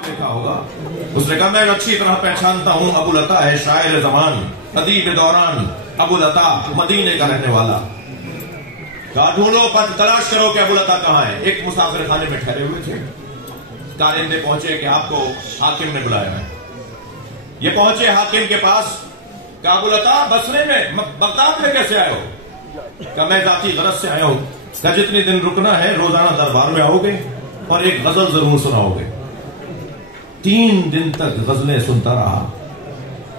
देखा होगा, उसने कहा मैं अच्छी तरह पहचानता हूं, अबू लता है शायर जमान, अदीब दौरान, अबू लता मदीने का रहने वाला। कहा ढूंढो, पद तलाश करो कि अबू लता कहां है। एक मुसाफिर खाने में ठहरे हुए थे, कारिंदे पहुंचे कि आपको हाकिम ने बुलाया है। ये पहुंचे हाकिम के पास, कहा अबू लता बसरे में बगदाद में कैसे आए हो? कहा मैं जाती गरज से आया हूं। कहा जितने दिन रुकना है रोजाना दरबार में आओगे और एक गजल जरूर सुनाओगे। 3 दिन तक गजलें सुनता रहा।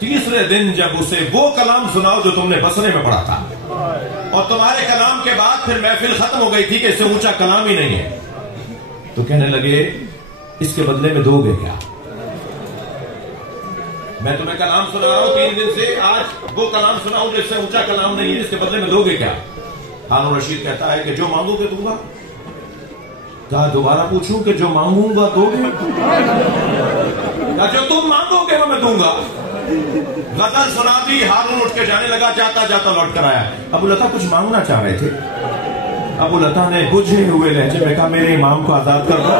तीसरे दिन जब उसे वो कलाम सुनाओ जो तुमने बसरे में पढ़ा था, और तुम्हारे कलाम के बाद फिर महफिल खत्म हो गई थी कि इससे ऊंचा कलाम ही नहीं है, तो कहने लगे इसके बदले में दोगे क्या? मैं तुम्हें कलाम सुना रहा हूं 3 दिन से, आज वो कलाम सुनाऊं जिससे ऊंचा कलाम नहीं है, इसके बदले में दोगे क्या? हारून रशीद कहता है कि जो मांगोगे दूंगा। कहा दोबारा पूछूं कि जो मांगूंगा दोगे? कहा जो तुम मांगोगे वो मैं दूंगा। गजल सुना दी, हारून उठ के जाने लगा, जाता जाता लौट कर आया। अबू लता कुछ मांगना चाह रहे थे। अबू लता ने बुझे हुए लहजे में कहा मेरे इमाम को आजाद कर दो।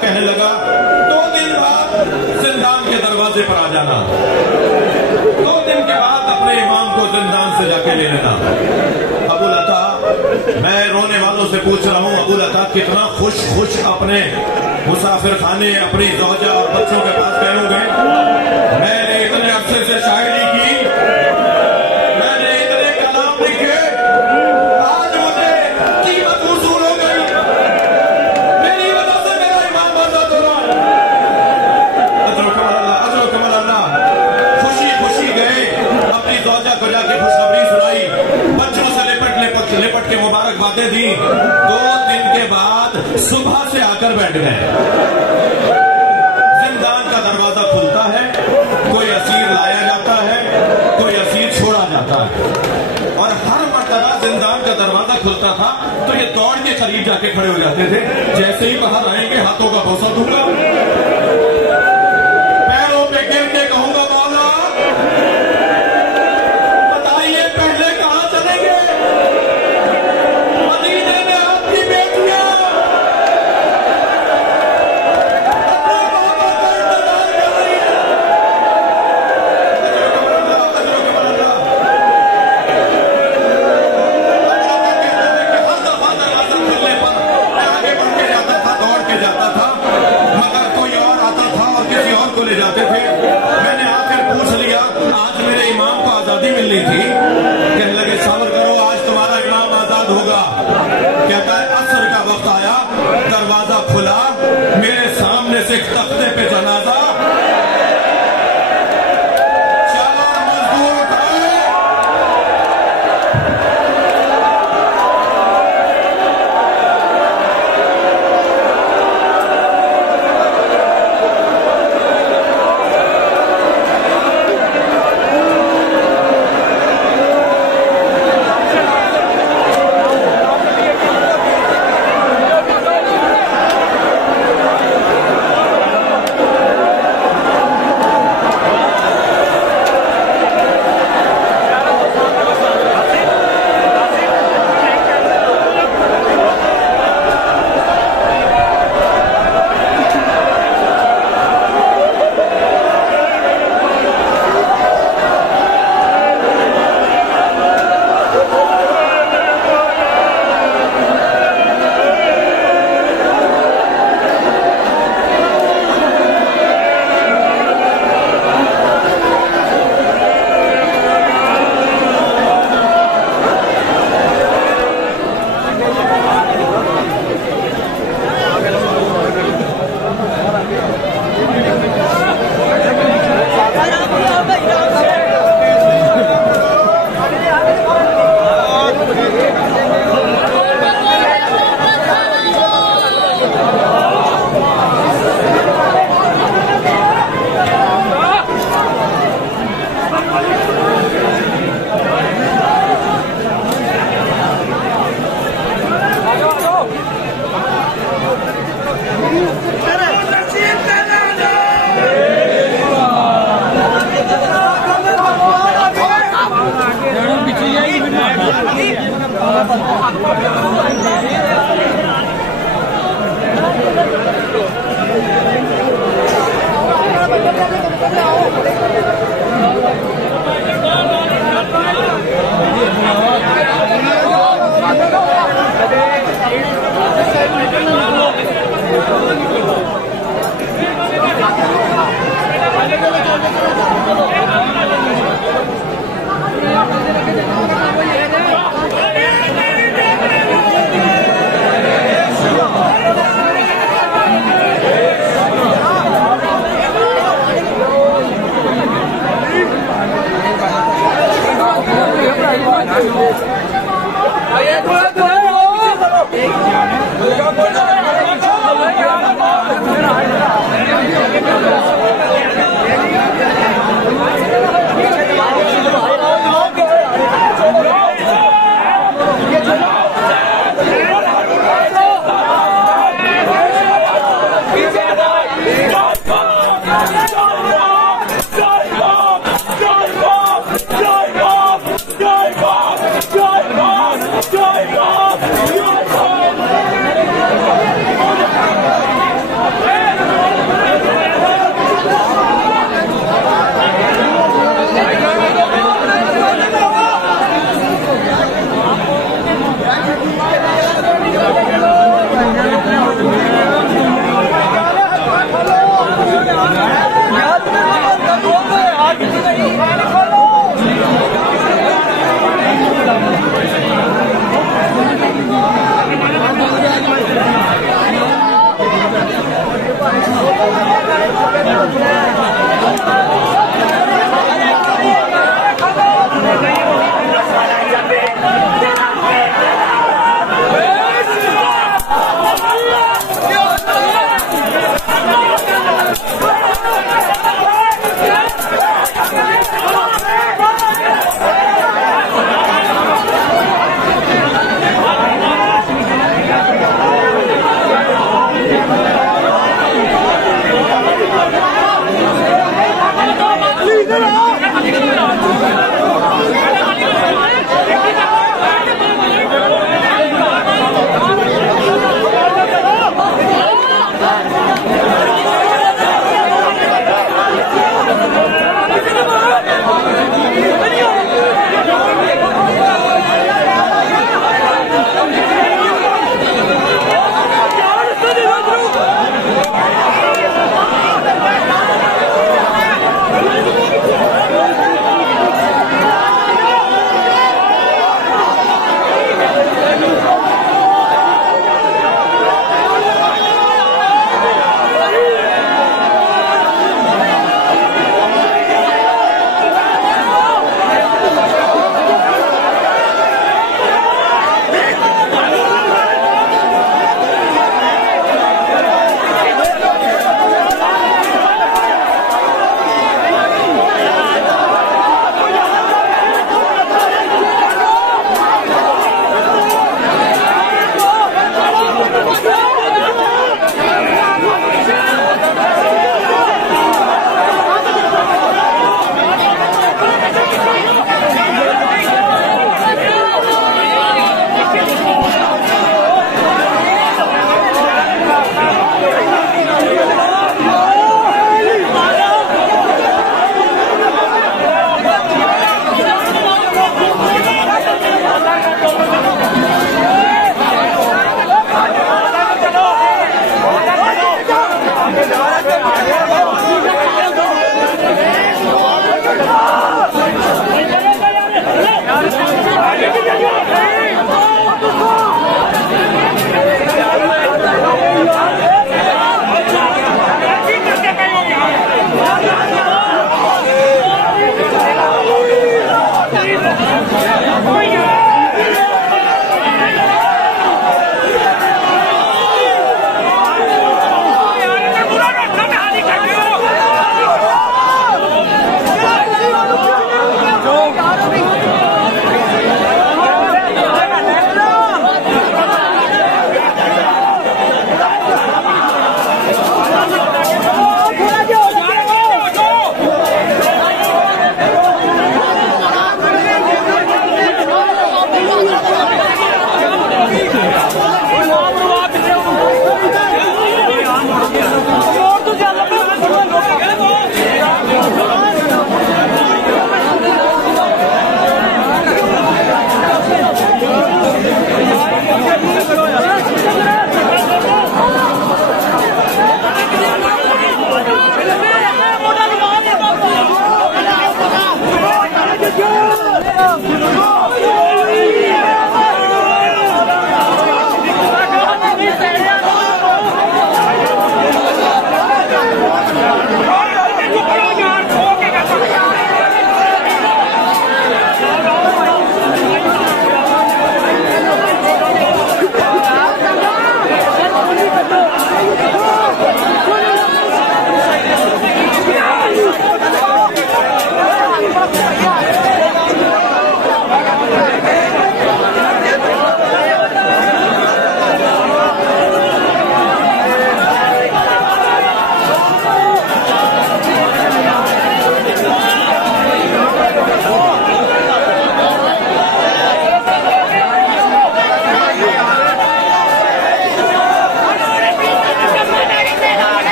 कहने लगा 2 दिन बाद जिंदान के दरवाजे पर आ जाना, 2 दिन के बाद अपने इमाम को जिंदान से जाके ले लेना। अबू लता, मैं रोने वालों से पूछ रहा हूं, अबू लता कितना खुश खुश अपने मुसाफिर खाने अपनी ज़ौजा और बच्चों के पास गए होंगे। मैंने इतने अरसे से शायरी की, मैंने इतने कलाम लिखे, आज मुझे कीमत वसूल हो गई, मेरी वजह से मेरा इमाम आजाद हो रहा है। खुशी खुशी गए, अपनी ज़ौजा को जाके खुशखबरी सुनाई, बच्चों से लिपट के मुबारकबादें दी। 2 दिन के बाद सुबह से आकर बैठ गए। जिंदान का दरवाजा खुलता है, कोई असीर लाया जाता है, कोई असीर छोड़ा जाता है, और हर मर्तबा जिंदान का दरवाजा खुलता था तो ये दौड़ के करीब जाके खड़े हो जाते थे। जैसे ही बाहर आएंगे हाथों का बोसा दूंगा, पैरों पे गिर के कहूंगा मौला बताइए पहले कहां चलेंगे? मदीने में आपकी बेटियां अपने बाबा का इंतजार कर रही है। आगे बढ़ के जाता था, दौड़ के जाता था, मगर कोई और आता था और किसी और को ले जाते थे। मैंने आकर पूछ लिया, आज मेरे इमाम को आजादी मिलनी थी। कहने लगे सब्र करो, आज तुम्हारा इमाम आजाद होगा। कहता है असर का वक्त आया, दरवाजा खुला, मेरे सामने से एक तख्ते पे जनाजा, 4 मजदूर उठाए, Come on!